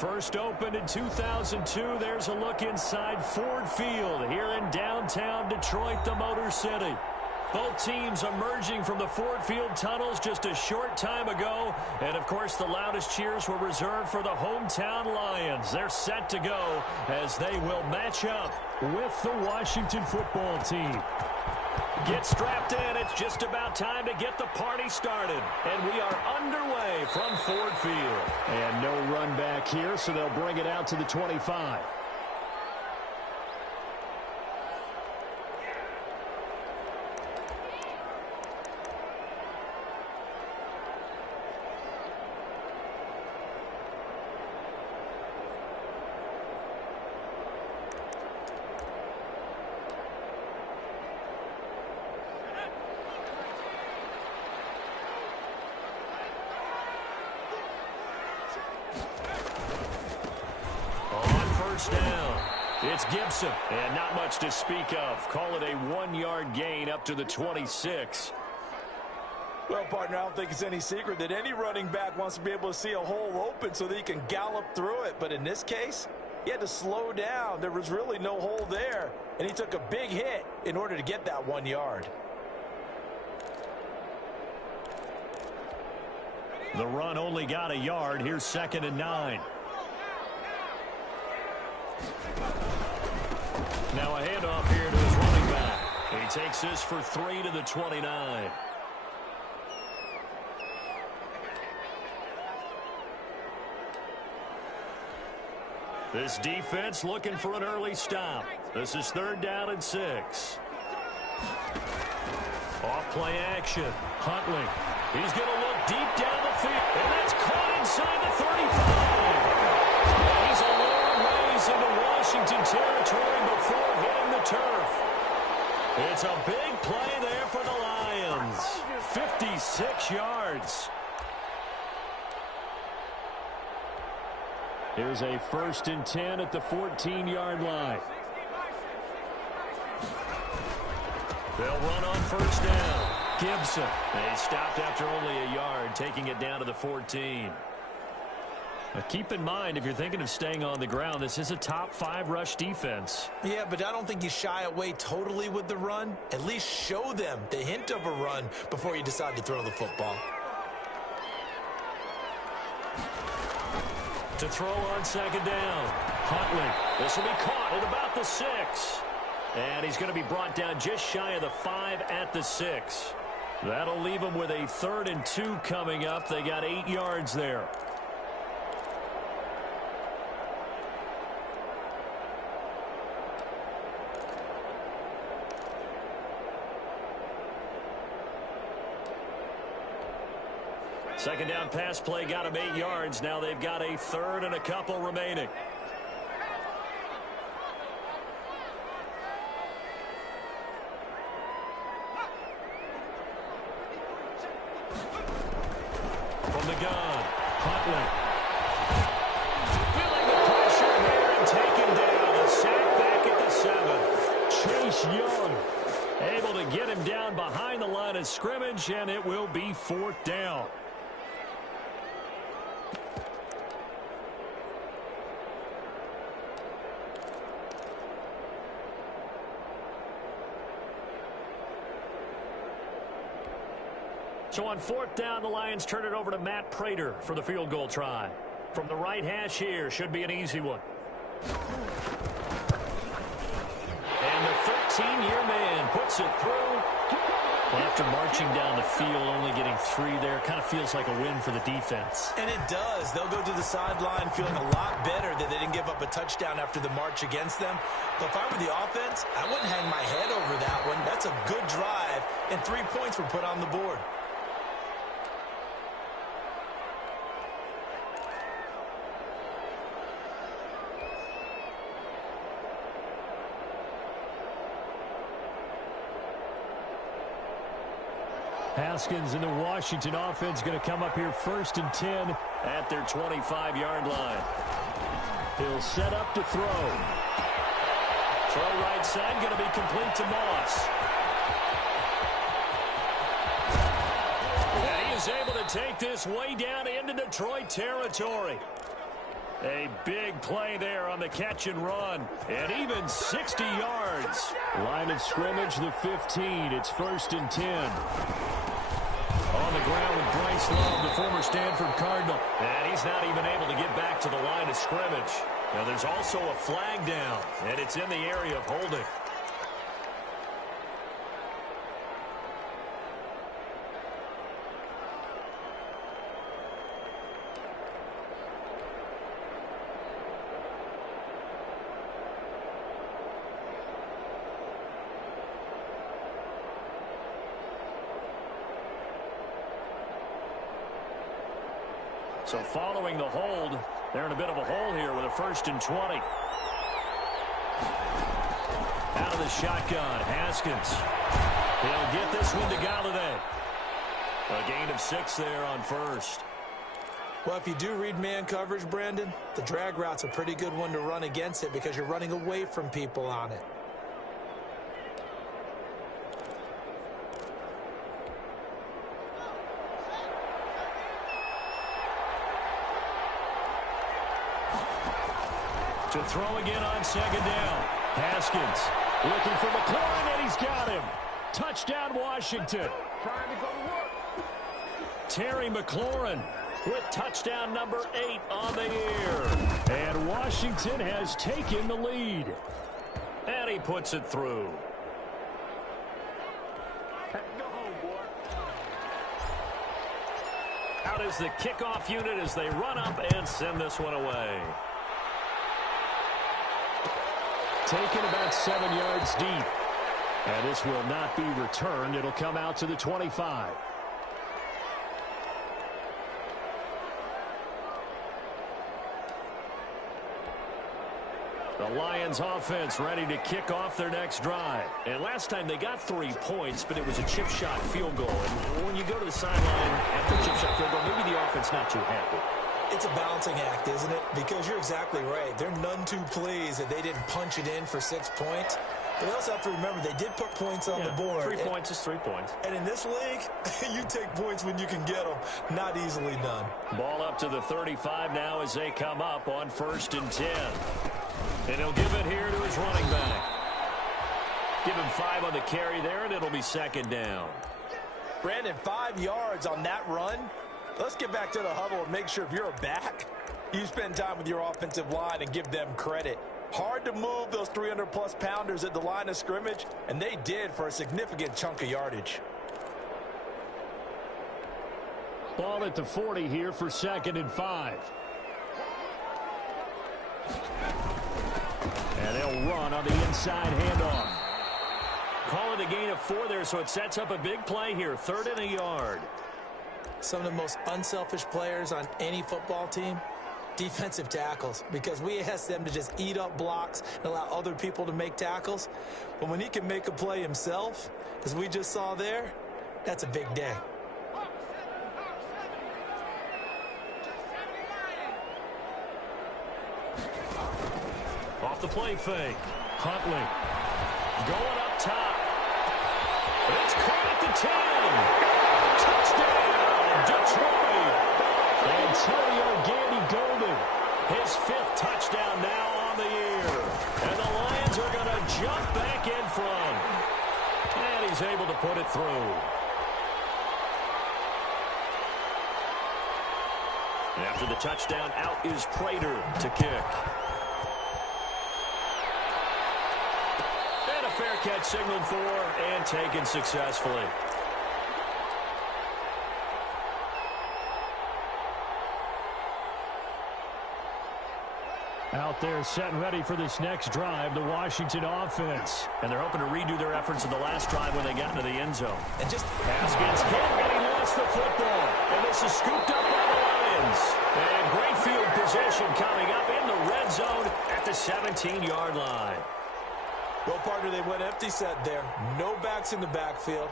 First opened in 2002. There's a look inside Ford Field here in downtown Detroit, the Motor City. Both teams emerging from the Ford Field tunnels just a short time ago. And, of course, the loudest cheers were reserved for the hometown Lions. They're set to go as they will match up with the Washington football team. Get strapped in. It's just about time to get the party started. And we are underway from Ford Field. And no run back here, so they'll bring it out to the 25. Down. It's Gibson, and not much to speak of. Call it a 1-yard gain up to the 26. Well, partner, I don't think it's any secret that any running back wants to be able to see a hole open so that he can gallop through it. But in this case, he had to slow down. There was really no hole there, and he took a big hit in order to get that 1 yard. The run only got a yard. Here's 2nd and 9. Now a handoff here to his running back. He takes this for 3 to the 29. This defense looking for an early stop. This is 3rd down and 6. Off play action. Huntley. He's going to look deep down the field. And that's caught inside the 35. He's a long ways into Washington territory before hitting the turf. It's a big play there for the Lions. 56 yards. Here's a 1st and 10 at the 14-yard line. They'll run on 1st down. Gibson. They stopped after only a yard, taking it down to the 14. Now keep in mind, if you're thinking of staying on the ground, this is a top 5 rush defense. Yeah, but I don't think you shy away totally with the run. At least show them the hint of a run before you decide to throw the football. To throw on 2nd down. Huntley. This will be caught at about the 6. And he's going to be brought down just shy of the 5 at the 6. That'll leave him with a 3rd and 2 coming up. They got 8 yards there. Second down pass play got him 8 yards. Now they've got a 3rd and a couple remaining. From the gun, Huntley. Feeling the pressure here and taken down. A sack back at the 7. Chase Young able to get him down behind the line of scrimmage, and it will be 4th down. So on 4th down, the Lions turn it over to Matt Prater for the field goal try. From the right hash here, should be an easy one. And the 13-year man puts it through. Well, after marching down the field, only getting 3 there, kind of feels like a win for the defense. And it does. They'll go to the sideline feeling a lot better that they didn't give up a touchdown after the march against them. But if I were the offense, I wouldn't hang my head over that one. That's a good drive, and 3 points were put on the board. Haskins and the Washington offense going to come up here 1st and 10 at their 25-yard line. He'll set up to throw. Throw right side going to be complete to Moss. And he is able to take this way down into Detroit territory. A big play there on the catch and run. And even 60 yards. Line of scrimmage, the 15. It's 1st and 10. On the ground with Bryce Love, the former Stanford Cardinal. And he's not even able to get back to the line of scrimmage. Now there's also a flag down, and it's in the area of holding. So following the hold, they're in a bit of a hole here with a 1st and 20. Out of the shotgun, Haskins. He'll get this one to Galladay. A gain of 6 there on 1st. Well, if you do read man coverage, Brandon, the drag route's a pretty good one to run against it because you're running away from people on it. To throw again on 2nd down. Haskins looking for McLaurin, and he's got him. Touchdown, Washington. Terry McLaurin with touchdown number 8 on the year. And Washington has taken the lead. And he puts it through. Out is the kickoff unit as they run up and send this one away. Taken about 7 yards deep. And this will not be returned. It'll come out to the 25. The Lions offense ready to kick off their next drive. And last time they got 3 points, but it was a chip shot field goal. And when you go to the sideline after a chip shot field goal, maybe the offense not too happy. It's a balancing act, isn't it? Because you're exactly right. They're none too pleased that they didn't punch it in for 6 points. But they also have to remember they did put points on the board. 3 points is 3 points. And in this league, you take points when you can get them. Not easily done. Ball up to the 35 now as they come up on 1st and 10. And he'll give it here to his running back. Give him 5 on the carry there, and it'll be 2nd down. Brandon, 5 yards on that run. Let's get back to the huddle and make sure if you're a back, you spend time with your offensive line and give them credit. Hard to move those 300-plus pounders at the line of scrimmage, and they did for a significant chunk of yardage. Ball at the 40 here for 2nd and 5. And they'll run on the inside handoff. Call it a gain of 4 there, so it sets up a big play here. 3rd and a yard. Some of the most unselfish players on any football team, defensive tackles, because we ask them to just eat up blocks and allow other people to make tackles. But when he can make a play himself, as we just saw there, that's a big day. Off the play fake. Huntley going up top. It's caught at the 10. Touchdown, Detroit. Antonio Gandy-Golden, his 5th touchdown now on the year. And the Lions are going to jump back in front. And he's able to put it through. After the touchdown, out is Prater to kick. And a fair catch signaled for and taken successfully. Out there set and ready for this next drive, the Washington offense. And they're hoping to redo their efforts in the last drive when they got into the end zone. And just Haskins hit, and he lost the football. And this is scooped up by the Lions. And great field position coming up in the red zone at the 17-yard line. Well, partner, they went empty set there. No backs in the backfield.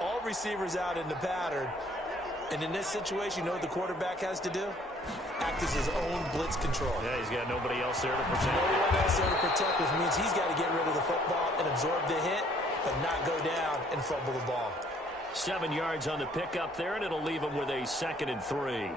All receivers out in the pattern. And in this situation, you know what the quarterback has to do? Act as his own blitz control. Yeah, he's got nobody else there to protect. No one else there to protect, which means he's got to get rid of the football and absorb the hit, but not go down and fumble the ball. 7 yards on the pickup there, and it'll leave him with a 2nd and 3.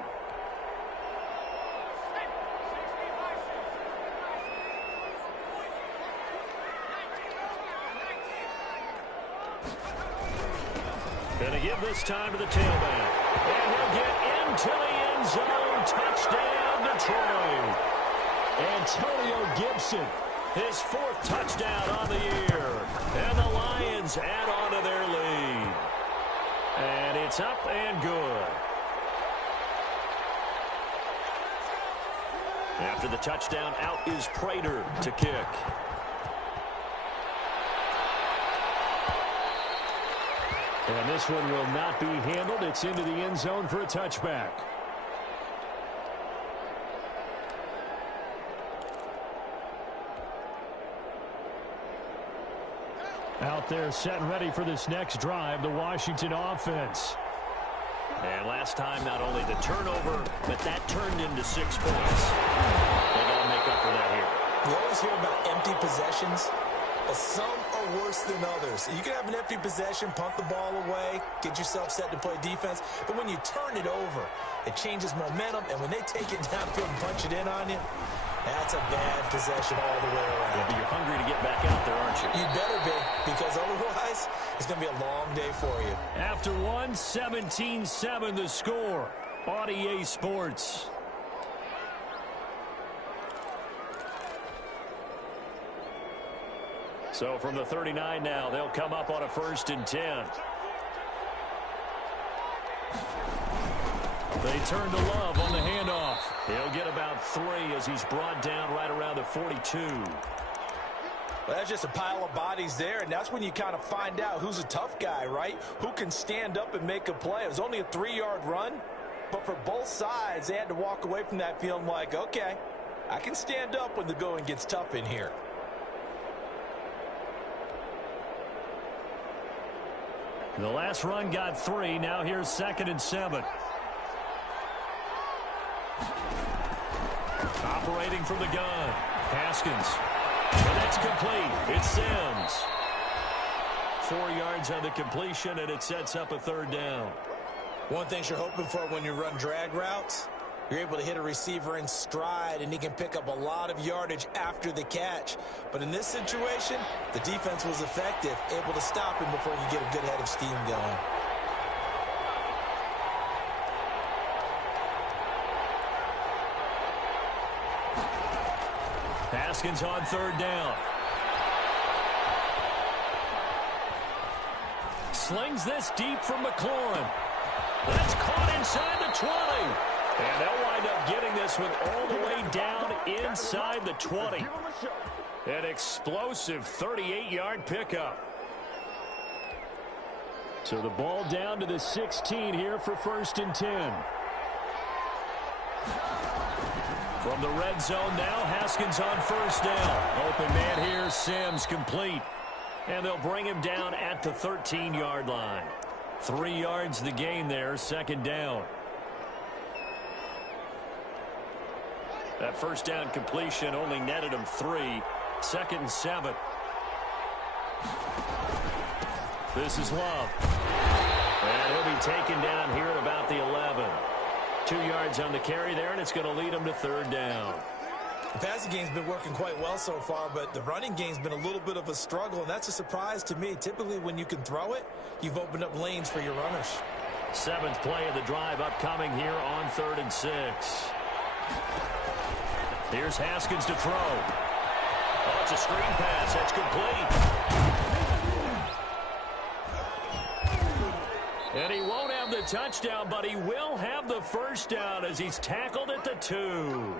Gonna give this time to the tailback. And he'll get into the end zone. Touchdown, Detroit. Antonio Gibson, his 4th touchdown on the year. And the Lions add on to their lead. And it's up and good. After the touchdown, out is Prater to kick. And this one will not be handled. It's into the end zone for a touchback. Out there set and ready for this next drive, the Washington offense. And last time, not only the turnover, but that turned into 6 points. They got to make up for that here. You always hear about empty possessions, but some are worse than others. You can have an empty possession, punt the ball away, get yourself set to play defense, but when you turn it over, it changes momentum, and when they take it downfield and punch it in on you, that's a bad possession all the way around. Yeah, but you're hungry to get back out there, aren't you? You better be, because otherwise, it's going to be a long day for you. After 17-7 the score on EA Sports. So from the 39 now, they'll come up on a 1st and 10. They turn to Love on the handoff. He'll get about 3 as he's brought down right around the 42. Well, that's just a pile of bodies there, and that's when you kind of find out who's a tough guy, right? Who can stand up and make a play. It was only a 3-yard run, but for both sides, they had to walk away from that feeling like, okay, I can stand up when the going gets tough in here. The last run got 3. Now here's 2nd and 7. Operating from the gun, Haskins. And that's complete. It's Sims. 4 yards on the completion, and it sets up a 3rd down. One thing you're hoping for when you run drag routes, you're able to hit a receiver in stride, and he can pick up a lot of yardage after the catch. But in this situation, the defense was effective, able to stop him before he could get a good head of steam going. Haskins on 3rd down. Slings this deep from McLaurin. That's caught inside the 20. And they'll wind up getting this one all the way down inside the 20. An explosive 38-yard pickup. So the ball down to the 16 here for 1st and 10. From the red zone now, Haskins on 1st down. Open man here, Sims complete. And they'll bring him down at the 13-yard line. 3 yards the gain there, 2nd down. That 1st down completion only netted him 3. 2nd and 7. This is Love. And he'll be taken down here at about the 11. 2 yards on the carry there, and it's going to lead him to 3rd down. The passing game's been working quite well so far, but the running game's been a little bit of a struggle, and that's a surprise to me. Typically, when you can throw it, you've opened up lanes for your runners. 7th play of the drive upcoming here on 3rd and 6. Here's Haskins to throw. Oh, it's a screen pass. That's complete. And he won't have the touchdown, but he will have the 1st down as he's tackled at the 2.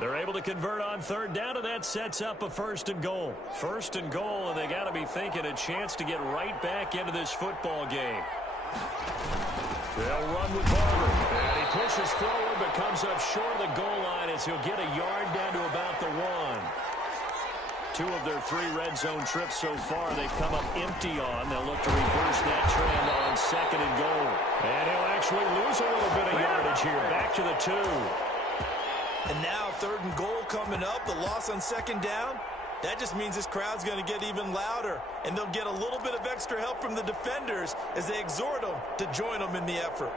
They're able to convert on 3rd down, and that sets up a 1st and goal. 1st and goal, and they got to be thinking a chance to get right back into this football game. They'll run with Barber. And he pushes forward, but comes up short of the goal line as he'll get a yard down to about the 1. 2 of their 3 red zone trips so far they've come up empty on. They'll look to reverse that trend on 2nd and goal. And he'll actually lose a little bit of yardage here. Back to the 2. And now 3rd and goal coming up. The loss on 2nd down. That just means this crowd's going to get even louder. And they'll get a little bit of extra help from the defenders as they exhort them to join them in the effort.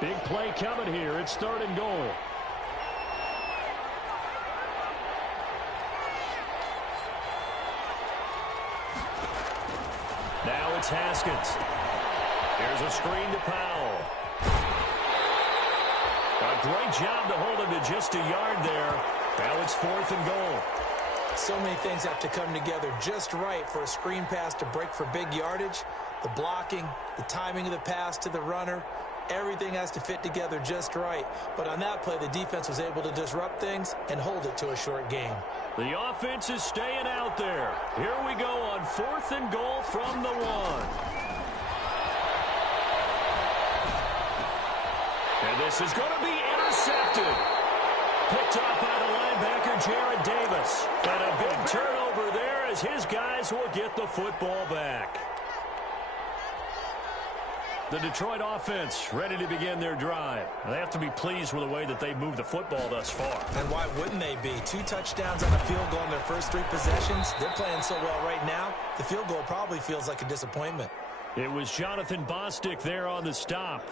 Big play coming here. It's 3rd and goal. It's Haskins. Here's a screen to Powell. A great job to hold him to just a yard there. Now it's 4th and goal. So many things have to come together just right for a screen pass to break for big yardage. The blocking, the timing of the pass to the runner, everything has to fit together just right. But on that play, the defense was able to disrupt things and hold it to a short game. The offense is staying out there. Here we go on 4th and goal from the 1. And this is going to be intercepted. Picked up by the linebacker, Jared Davis. And a big turnover there as his guys will get the football back. The Detroit offense ready to begin their drive. They have to be pleased with the way that they've moved the football thus far. And why wouldn't they be? 2 touchdowns on a field goal in their first 3 possessions. They're playing so well right now, the field goal probably feels like a disappointment. It was Jonathan Bostic there on the stop.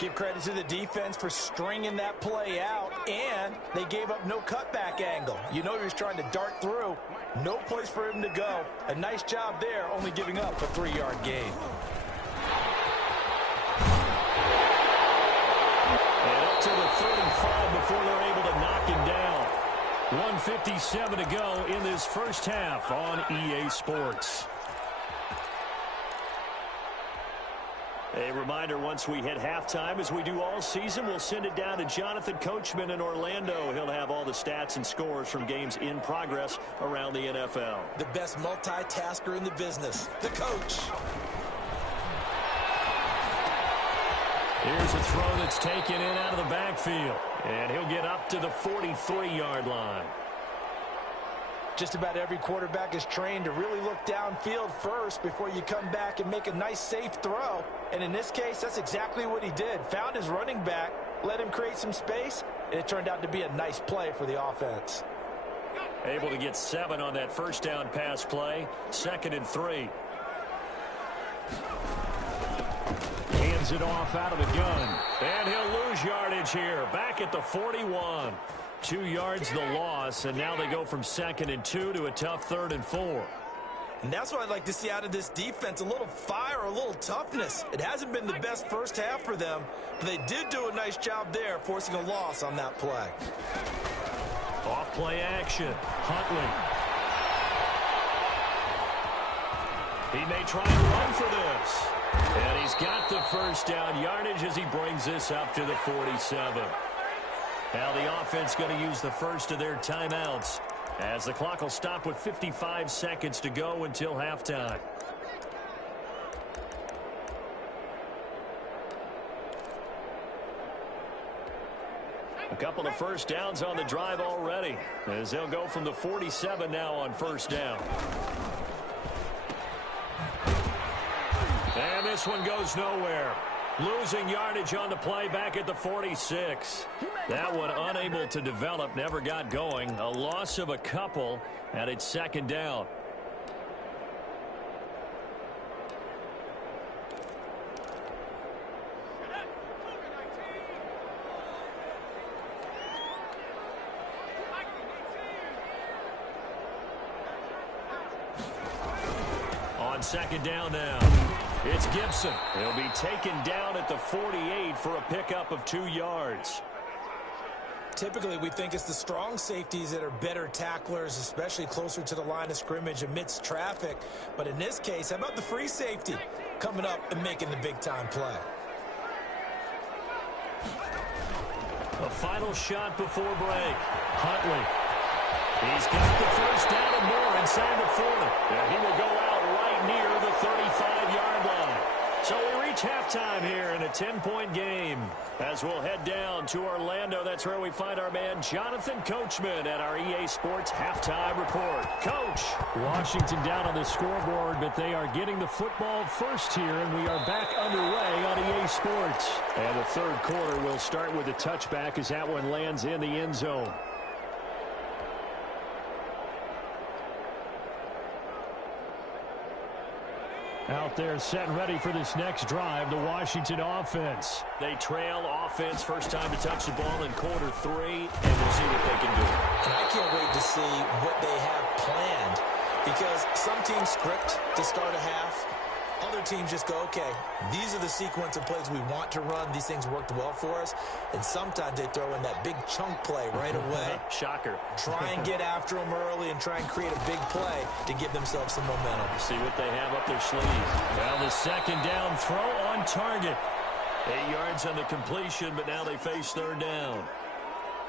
Give credit to the defense for stringing that play out, and they gave up no cutback angle. You know he was trying to dart through. No place for him to go. A nice job there, only giving up a 3-yard gain. And up to the 35 before they're able to knock him down. 1:57 to go in this first half on EA Sports. A reminder, once we hit halftime, as we do all season, we'll send it down to Jonathan Coachman in Orlando. He'll have all the stats and scores from games in progress around the NFL. The best multitasker in the business, the coach. Here's a throw that's taken in out of the backfield. And he'll get up to the 43-yard line. Just about every quarterback is trained to really look downfield first before you come back and make a nice, safe throw. And in this case, that's exactly what he did. Found his running back, let him create some space, and it turned out to be a nice play for the offense. Able to get 7 on that first down pass play. 2nd and 3. Hands it off out of the gun. And he'll lose yardage here. Back at the 41. 2 yards the loss, and now they go from 2nd and 2 to a tough 3rd and 4. And that's what I'd like to see out of this defense, a little fire, a little toughness. It hasn't been the best first half for them, but they did do a nice job there, forcing a loss on that play. Off play action. Huntley. He may try and run for this. And he's got the first down yardage as he brings this up to the 47. Now the offense going to use the first of their timeouts as the clock will stop with 55 seconds to go until halftime. A couple of first downs on the drive already as they'll go from the 47 now on first down. And this one goes nowhere. Losing yardage on the play back at the 46. That one unable to develop, never got going. A loss of a couple, and it's 2nd down. On 2nd down now. It's Gibson. He'll be taken down at the 48 for a pickup of 2 yards. Typically, we think it's the strong safeties that are better tacklers, especially closer to the line of scrimmage amidst traffic. But in this case, how about the free safety coming up and making the big-time play? A final shot before break. Huntley. He's got the first down and more inside the 40. And he will go out right near the 35-yard line. So we reach halftime here in a 10-point game. As we'll head down to Orlando, that's where we find our man Jonathan Coachman at our EA Sports Halftime Report. Coach. Washington down on the scoreboard, but they are getting the football first here, and we are back underway on EA Sports. And the 3rd quarter will start with a touchback as that one lands in the end zone. Out there set and ready for this next drive, the Washington offense. They trail offense, first time to touch the ball in quarter 3, and we'll see what they can do. And I can't wait to see what they have planned, because some teams script to start a half, Other teams just go, okay, these are the sequence of plays we want to run. These things worked well for us. And sometimes they throw in that big chunk play right away. Shocker. Try and get after them early and try and create a big play to give themselves some momentum. See what they have up their sleeve. Well, the second down throw on target. 8 yards on the completion, but now they face third down.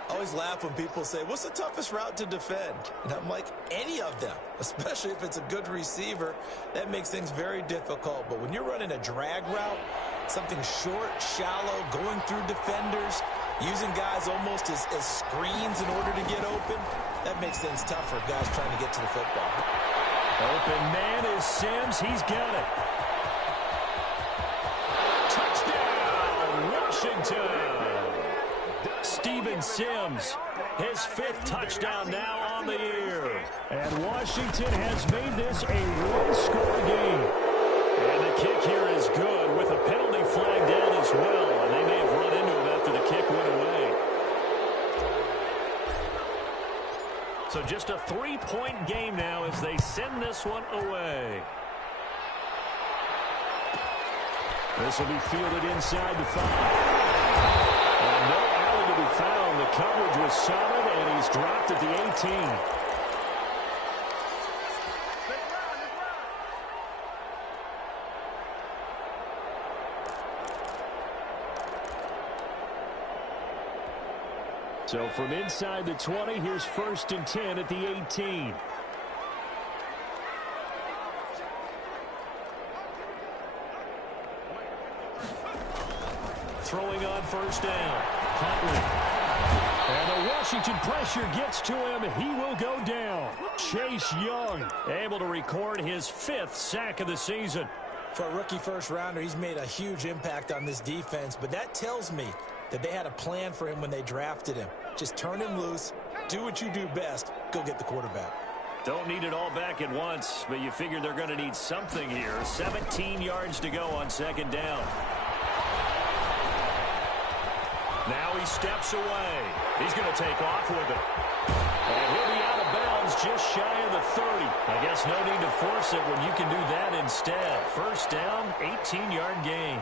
I always laugh when people say, what's the toughest route to defend? And I'm like, any of them, especially if it's a good receiver. That makes things very difficult. But when you're running a drag route, something short, shallow, going through defenders, using guys almost as screens in order to get open, that makes things tough for guys trying to get to the football. Open man is Sims. He's got it. Touchdown, Washington. Steven Sims, his 5th touchdown now on the year. And Washington has made this a one-score game. And the kick here is good with a penalty flag down as well. And they may have run into him after the kick went away. So just a 3-point game now as they send this one away. This will be fielded inside the 5. And no alley to be found. The coverage was solid, and he's dropped at the 18. So from inside the 20, here's 1st and 10 at the 18. Throwing on 1st down. Huntley. And the Washington pressure gets to him. He will go down. Chase Young able to record his 5th sack of the season. For a rookie first-rounder, he's made a huge impact on this defense, but that tells me that they had a plan for him when they drafted him. Just turn him loose, do what you do best, go get the quarterback. Don't need it all back at once, but you figure they're going to need something here. 17 yards to go on 2nd down. Now he steps away. He's going to take off with it. And he'll be out of bounds just shy of the 30. I guess no need to force it when you can do that instead. 1st down, 18-yard gain.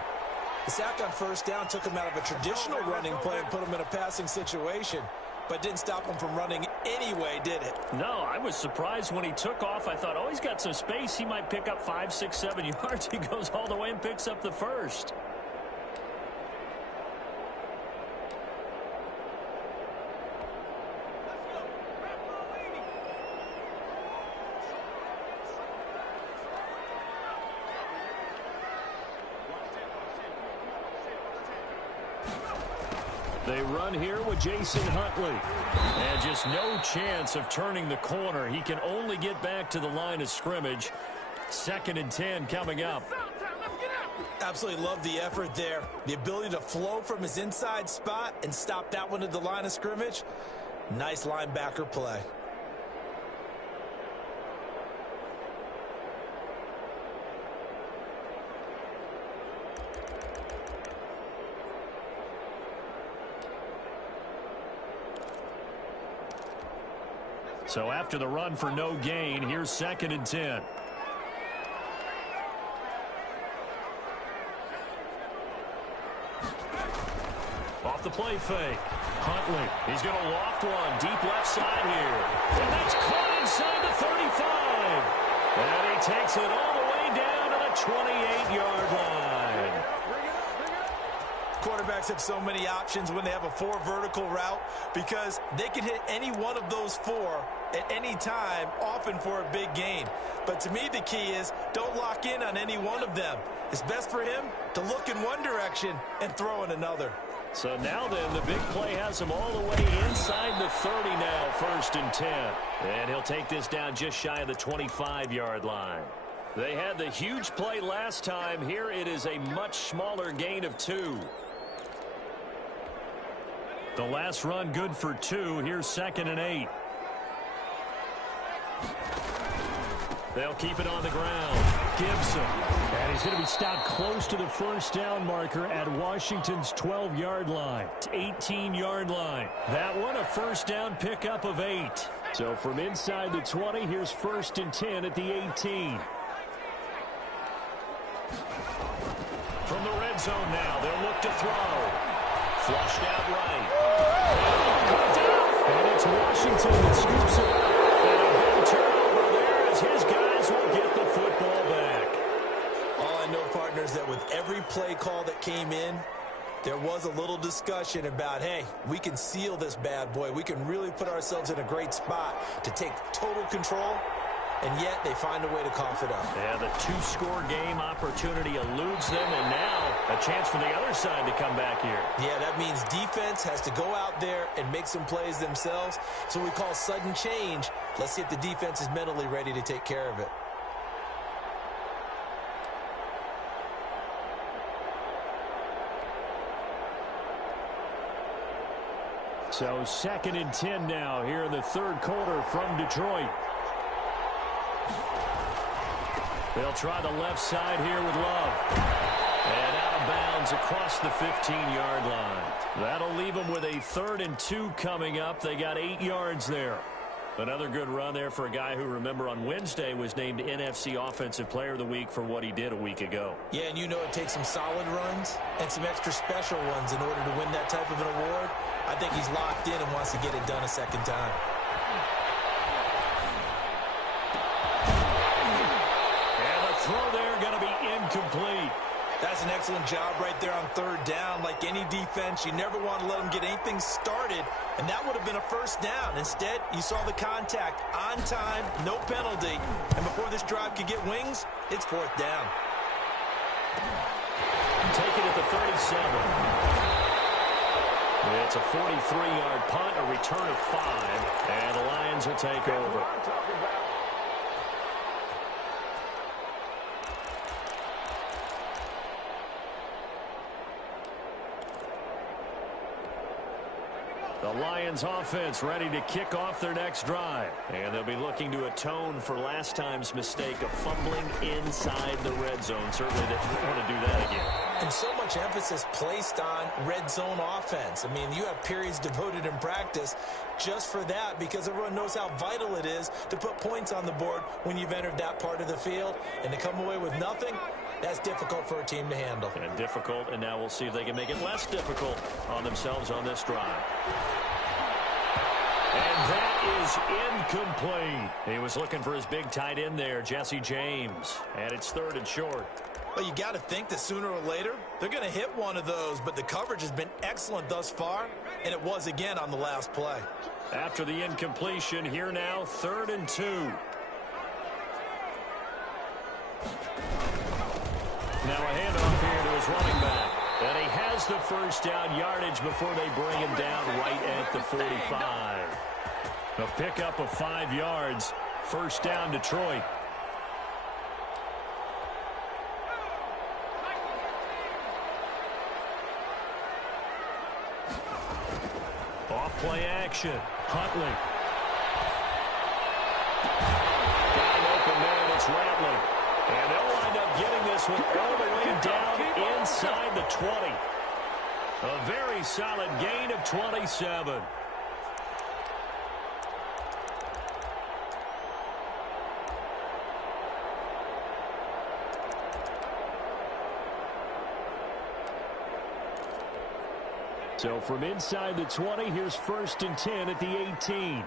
The sack on 1st down took him out of a traditional running play and put him in a passing situation, but didn't stop him from running anyway, did it? No, I was surprised when he took off. I thought, oh, he's got some space. He might pick up 5, 6, 7 yards. He goes all the way and picks up the 1st. They run here with Jason Huntley. And just no chance of turning the corner. He can only get back to the line of scrimmage. 2nd and 10 coming up. Absolutely love the effort there. The ability to flow from his inside spot and stop that one at the line of scrimmage. Nice linebacker play. So after the run for no gain, here's 2nd and 10. Off the play fake. Huntley, he's going to loft one deep left side here. And that's caught inside the 35. And he takes it all the way down to the 28-yard line. Quarterbacks have so many options when they have a 4 vertical route because they can hit any one of those 4 at any time, often for a big gain. But to me, the key is don't lock in on any one of them. It's best for him to look in one direction and throw in another. So now then, the big play has him all the way inside the 30 now, 1st and 10. And he'll take this down just shy of the 25-yard line. They had the huge play last time. Here it is a much smaller gain of 2. The last run good for 2. Here's 2nd and 8. They'll keep it on the ground. Gibson. And he's going to be stopped close to the 1st down marker at Washington's 12-yard line. 18-yard line. That one a 1st down pickup of 8. So from inside the 20, here's 1st and 10 at the 18. From the red zone now, they'll look to throw. Flushed out right. And it's Washington that scoops it up. And a big turnover there as his guys will get the football back. All I know, partners, that with every play call that came in, there was a little discussion about, hey, we can seal this bad boy. We can really put ourselves in a great spot to take total control, and yet they find a way to cough it up. Yeah, the two-score game opportunity eludes them, and now a chance for the other side to come back here. Yeah, that means defense has to go out there and make some plays themselves. So we call sudden change. Let's see if the defense is mentally ready to take care of it. So 2nd and 10 now here in the third quarter from Detroit. They'll try the left side here with Love. And out of bounds across the 15-yard line. That'll leave them with a 3rd and 2 coming up. They got 8 yards there. Another good run there for a guy who, remember, on Wednesday was named NFC Offensive Player of the Week for what he did a week ago. Yeah, and you know it takes some solid runs and some extra special ones in order to win that type of an award. I think he's locked in and wants to get it done a second time. And the throw there going to be incomplete. That's an excellent job right there on 3rd down. Like any defense, you never want to let them get anything started, and that would have been a 1st down. Instead, you saw the contact on time, no penalty, and before this drive could get wings, it's 4th down. Take it at the 37. It's a 43-yard punt, a return of 5, and the Lions will take over. The Lions offense ready to kick off their next drive. And they'll be looking to atone for last time's mistake of fumbling inside the red zone. Certainly they don't want to do that again. And so much emphasis placed on red zone offense. I mean, you have periods devoted in practice just for that because everyone knows how vital it is to put points on the board when you've entered that part of the field. And to come away with nothing, that's difficult for a team to handle. And difficult, and now we'll see if they can make it less difficult on themselves on this drive. And that is incomplete. He was looking for his big tight end there, Jesse James. And it's 3rd and short. Well, you got to think that sooner or later, they're going to hit one of those, but the coverage has been excellent thus far, and it was again on the last play. After the incompletion, here now, 3rd and 2. Now a handoff here to his running back. And he has the 1st down yardage before they bring him down right at the 45. A pickup of 5 yards. 1st down, Detroit. Off play action. Huntley. Got him open there, and it's Rattling. And they'll wind up getting this one all the way down inside the 20. A very solid gain of 27. So from inside the 20, here's 1st and 10 at the 18.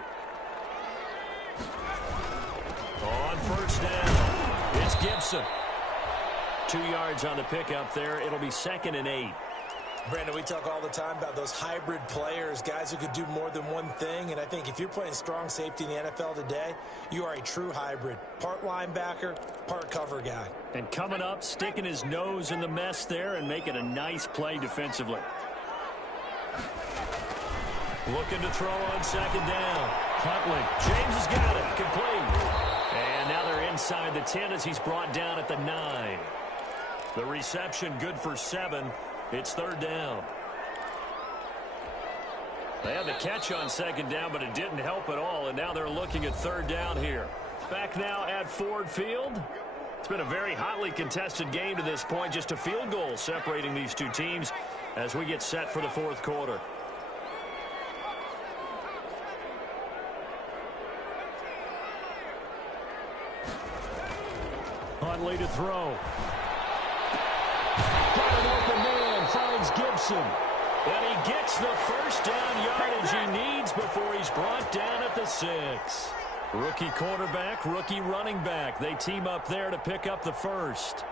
On 1st down, it's Gibson. 2 yards on the pickup there. It'll be 2nd and 8. Brandon, we talk all the time about those hybrid players, guys who could do more than one thing. And I think if you're playing strong safety in the NFL today, you are a true hybrid. Part linebacker, part cover guy. And coming up, sticking his nose in the mess there and making a nice play defensively. Looking to throw on 2nd down. Huntley. James has got it. Complete. And now they're inside the 10 as he's brought down at the 9. The reception good for 7. It's 3rd down. They had the catch on 2nd down, but it didn't help at all. And now they're looking at 3rd down here. Back now at Ford Field. It's been a very hotly contested game to this point. Just a field goal separating these two teams as we get set for the 4th quarter. Huntley to throw. Got an open man, finds Gibson. And he gets the first down yardage he needs before he's brought down at the 6. Rookie quarterback, rookie running back. They team up there to pick up the first.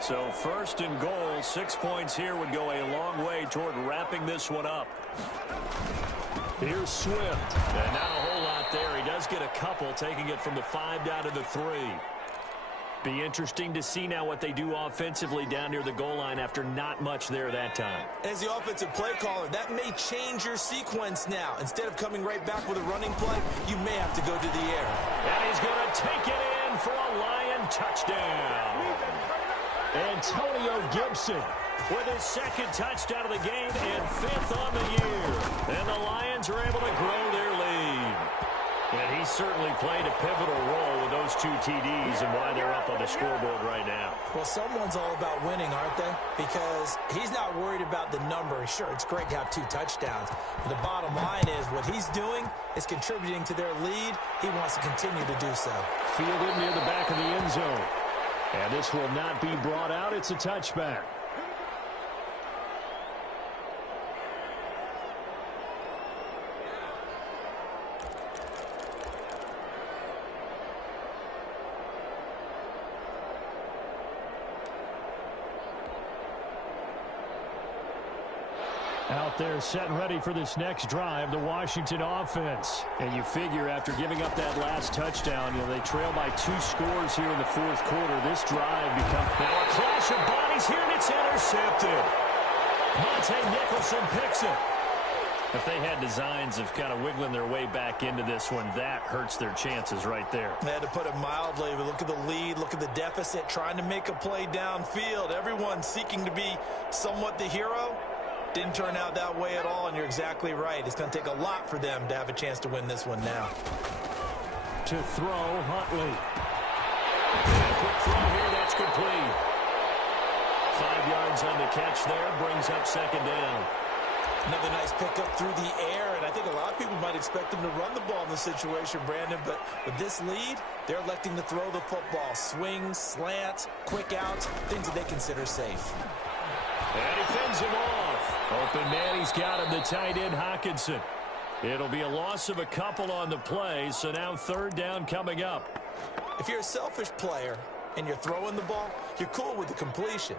So first and goal, 6 points here would go a long way toward wrapping this one up. Here's Swift. And not a whole lot there. He does get a couple, taking it from the 5 down to the 3. Be interesting to see now what they do offensively down near the goal line after not much there that time. As the offensive play caller, that may change your sequence now. Instead of coming right back with a running play, you may have to go to the air. And he's going to take it in for a Lion touchdown. Antonio Gibson with his second touchdown of the game and 5th on the year. And the Lions are able to grow their lead. And he certainly played a pivotal role with those 2 TDs and why they're up on the scoreboard right now. Well, someone's all about winning, aren't they? Because he's not worried about the number. Sure, it's great to have 2 touchdowns. But the bottom line is what he's doing is contributing to their lead. He wants to continue to do so. Fielded near the back of the end zone. And this will not be brought out. It's a touchback. Out there set and ready for this next drive, the Washington offense. And you figure after giving up that last touchdown, they trail by 2 scores here in the 4th quarter. This drive becomes now a clash of bodies here, and it's intercepted. Monte Nicholson picks it. If they had designs of kind of wiggling their way back into this one, that hurts their chances right there. They had to put it mildly, but look at the lead, look at the deficit, trying to make a play downfield. Everyone seeking to be somewhat the hero. Didn't turn out that way at all, and you're exactly right. It's going to take a lot for them to have a chance to win this one now. To throw, Huntley. And a quick throw here, that's complete. 5 yards on the catch there, brings up 2nd down. Another nice pickup through the air, and I think a lot of people might expect them to run the ball in this situation, Brandon, but with this lead, they're electing to throw the football. Swings, slants, quick outs, things that they consider safe. And he fends him off. Open man, he's got him, the tight end, Hockenson. It'll be a loss of a couple on the play, so now 3rd down coming up. If you're a selfish player and you're throwing the ball, you're cool with the completion.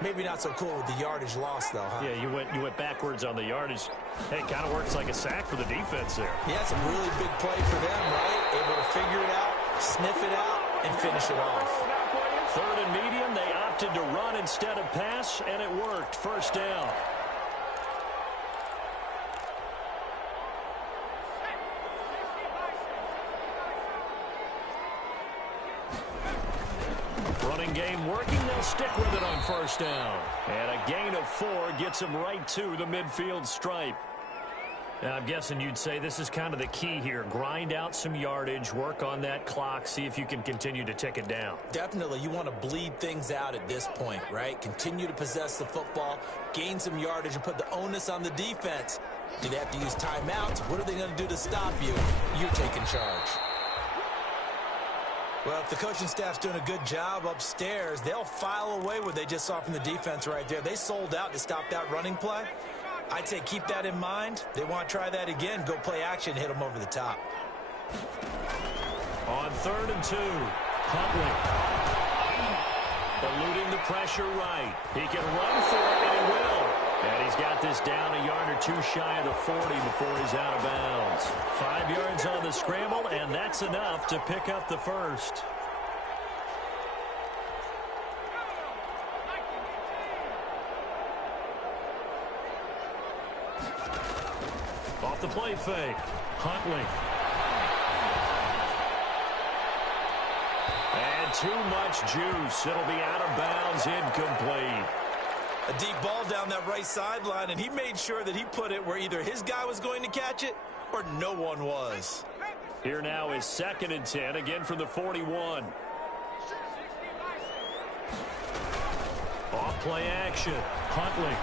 Maybe not so cool with the yardage loss, though, huh? Yeah, you went backwards on the yardage. Hey, it kind of works like a sack for the defense there. Yeah, it's a really big play for them, right? Able to figure it out, sniff it out, and finish it off. 3rd and medium, they opted to run instead of pass, and it worked. 1st down. Running game working, they'll stick with it on 1st down. And a gain of 4 gets them right to the midfield stripe. Now, I'm guessing you'd say this is kind of the key here. Grind out some yardage, work on that clock, see if you can continue to tick it down. Definitely. You want to bleed things out at this point, right? Continue to possess the football, gain some yardage, and put the onus on the defense. Do they have to use timeouts? What are they going to do to stop you? You're taking charge. Well, if the coaching staff's doing a good job upstairs, they'll file away what they just saw from the defense right there. They sold out to stop that running play. I'd say keep that in mind. They want to try that again. Go play action, hit them over the top. On 3rd and 2, Huntley. Eluding the pressure right. He can run for it, and he will. And he's got this down a yard or 2 shy of the 40 before he's out of bounds. 5 yards on the scramble, and that's enough to pick up the first. Off the play fake, Huntley. And too much juice. It'll be out of bounds, incomplete. A deep ball down that right sideline, and he made sure that he put it where either his guy was going to catch it or no one was. Here now is 2nd and 10, again from the 41. Off play action, Huntley.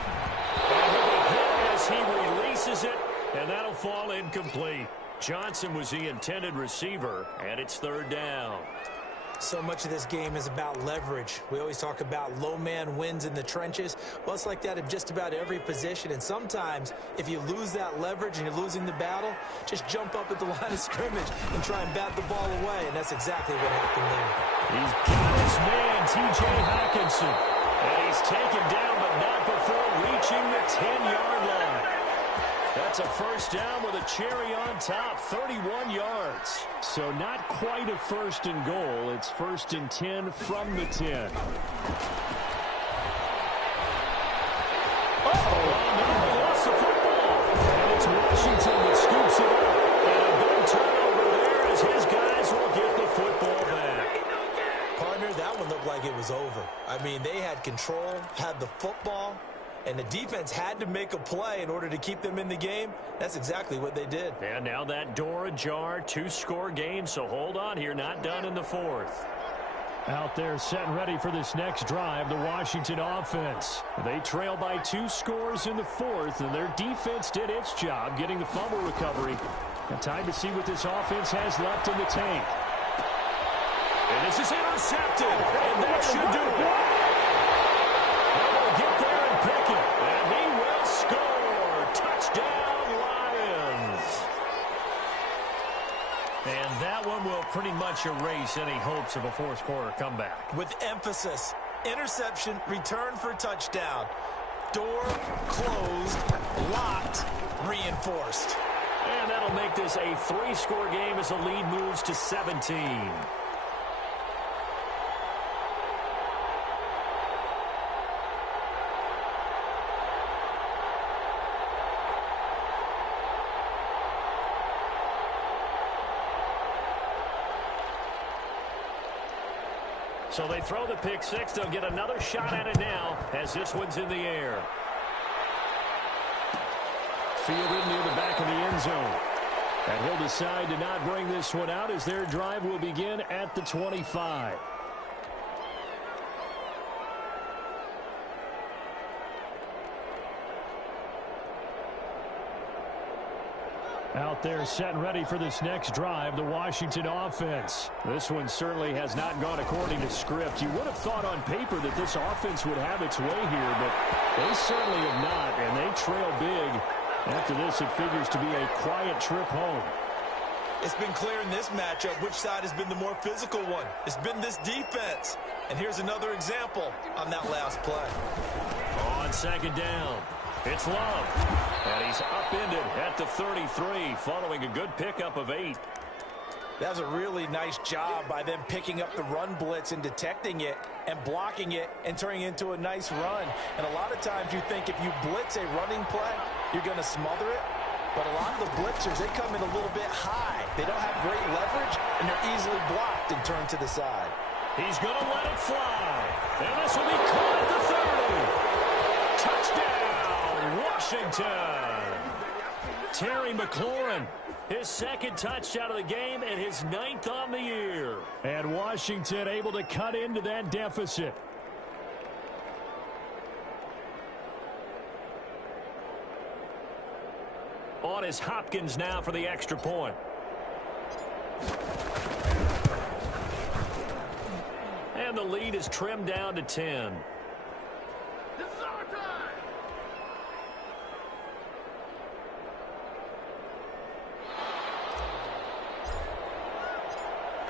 And he'll be hit as he releases it, and that'll fall incomplete. Johnson was the intended receiver, and it's third down. So much of this game is about leverage. We always talk about low man wins in the trenches. Well, it's like that in just about every position. And sometimes, if you lose that leverage and you're losing the battle, just jump up at the line of scrimmage and try and bat the ball away. And that's exactly what happened there. He's got his man, T.J. Hockenson. And he's taken down, but not before reaching the 10-yard line. That's a first down with a cherry on top, 31 yards. So not quite a first and goal. It's first and 10 from the 10. He lost the football. And it's Washington that scoops it up. And a big turnover there as his guys will get the football back. Partner, that one looked like it was over. I mean, they had control, had the football, and the defense had to make a play in order to keep them in the game. That's exactly what they did. And now that door ajar, two-score game, so hold on here, not done in the fourth. Out there set and ready for this next drive, the Washington offense. They trail by 2 scores in the fourth, and their defense did its job getting the fumble recovery. And time to see what this offense has left in the tank. And this is intercepted, and that should do it. Get there and pick it, and he will score. Touchdown, Lions. And that one will pretty much erase any hopes of a fourth quarter comeback. With emphasis, interception, return for touchdown. Door closed, locked, reinforced. And that'll make this a 3-score game as the lead moves to 17. So they throw the pick six. They'll get another shot at it now as this one's in the air. Fielded near the back of the end zone. And he'll decide to not bring this one out as their drive will begin at the 25. Out there set and ready for this next drive, the Washington offense. This one certainly has not gone according to script. You would have thought on paper that this offense would have its way here, but they certainly have not, and they trail big. After this, it figures to be a quiet trip home. It's been clear in this matchup which side has been the more physical one. It's been this defense. And here's another example on that last play. On second down, it's Love. And he's upended at the 33 following a good pickup of 8. That was a really nice job by them picking up the run blitz and detecting it and blocking it and turning it into a nice run. And a lot of times you think if you blitz a running play, you're going to smother it. But a lot of the blitzers, they come in a little bit high. They don't have great leverage, and they're easily blocked and turned to the side. He's going to let it fly. And this will be caught at the 30. Touchdown, Washington. Terry McLaurin, his second touchdown of the game and his 9th on the year. And Washington able to cut into that deficit. On is Hopkins now for the extra point. And the lead is trimmed down to 10. This is our time.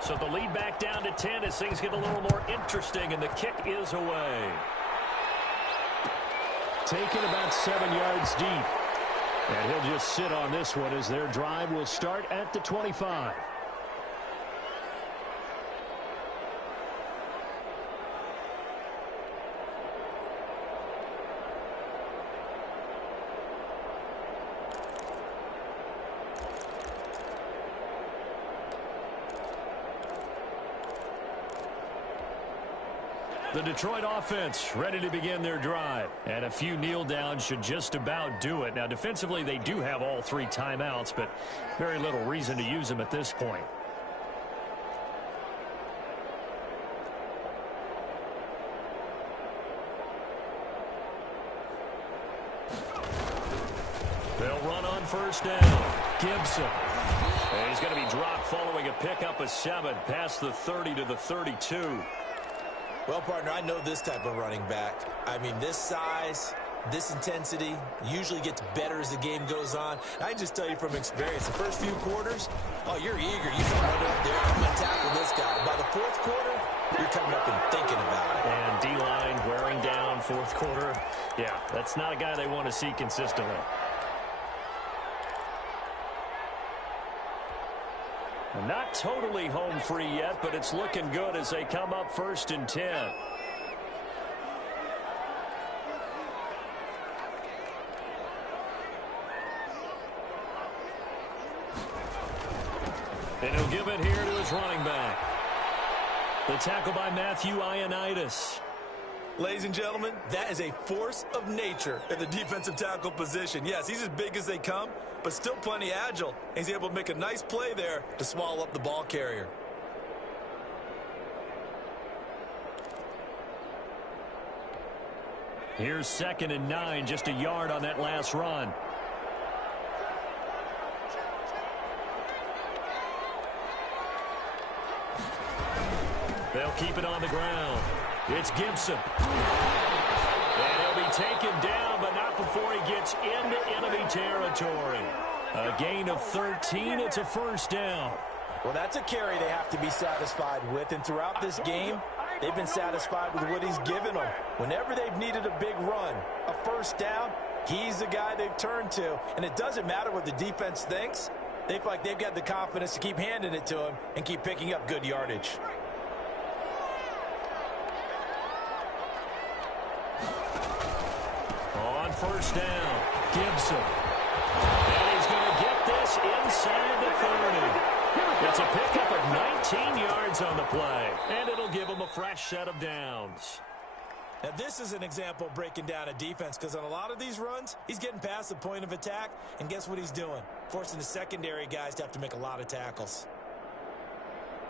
So the lead back down to 10 as things get a little more interesting, and the kick is away. Taken about 7 yards deep. And he'll just sit on this one as their drive will start at the 25. The Detroit offense ready to begin their drive. And a few kneel downs should just about do it. Now, defensively, they do have all 3 timeouts, but very little reason to use them at this point. They'll run on first down. Gibson And he's going to be dropped following a pickup of 7 past the 30 to the 32. Well, partner, I know this type of running back. I mean, this size, this intensity usually gets better as the game goes on. I can just tell you from experience, the first few quarters, oh, you're eager. You come right up there, I'm going to tackle this guy. By the fourth quarter, you're coming up and thinking about it. And D-line wearing down fourth quarter. Yeah, that's not a guy they want to see consistently. Not totally home free yet, but it's looking good as they come up 1st and 10. And he'll give it here to his running back. The tackle by Matthew Ioannidis. Ladies and gentlemen, that is a force of nature in the defensive tackle position. Yes, he's as big as they come, but still plenty agile. He's able to make a nice play there to swallow up the ball carrier. Here's 2nd and 9, just a yard on that last run. They'll keep it on the ground. It's Gibson. And he'll be taken down, but not before he gets into enemy territory. A gain of 13. It's a 1st down. Well, that's a carry they have to be satisfied with. And throughout this game, they've been satisfied with what he's given them. Whenever they've needed a big run, a 1st down, he's the guy they've turned to. And it doesn't matter what the defense thinks. They feel like they've got the confidence to keep handing it to him and keep picking up good yardage. On 1st down, Gibson. And he's going to get this inside the 30. It's a pickup of 19 yards on the play, and it'll give him a fresh set of downs. Now, this is an example of breaking down a defense, because on a lot of these runs, he's getting past the point of attack, and guess what he's doing? Forcing the secondary guys to have to make a lot of tackles.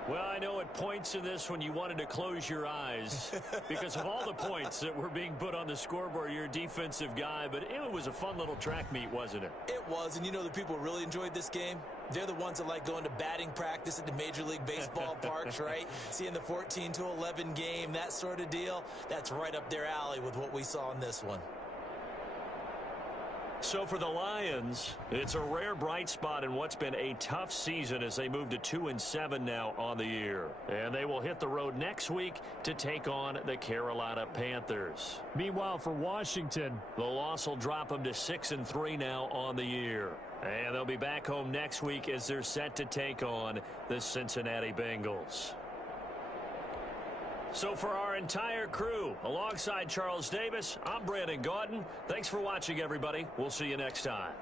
Well, I know at points in this when you wanted to close your eyes because of all the points that were being put on the scoreboard. You're a defensive guy, but it was a fun little track meet, wasn't it? It was, and you know the people who really enjoyed this game? They're the ones that like going to batting practice at the Major League Baseball parks, right? Seeing the 14-11 game, that sort of deal. That's right up their alley with what we saw in this one. So for the Lions, it's a rare bright spot in what's been a tough season as they move to 2-7 now on the year. And they will hit the road next week to take on the Carolina Panthers. Meanwhile, for Washington, the loss will drop them to 6-3 now on the year. And they'll be back home next week as they're set to take on the Cincinnati Bengals. So for our entire crew, alongside Charles Davis, I'm Brandon Gaudin. Thanks for watching, everybody. We'll see you next time.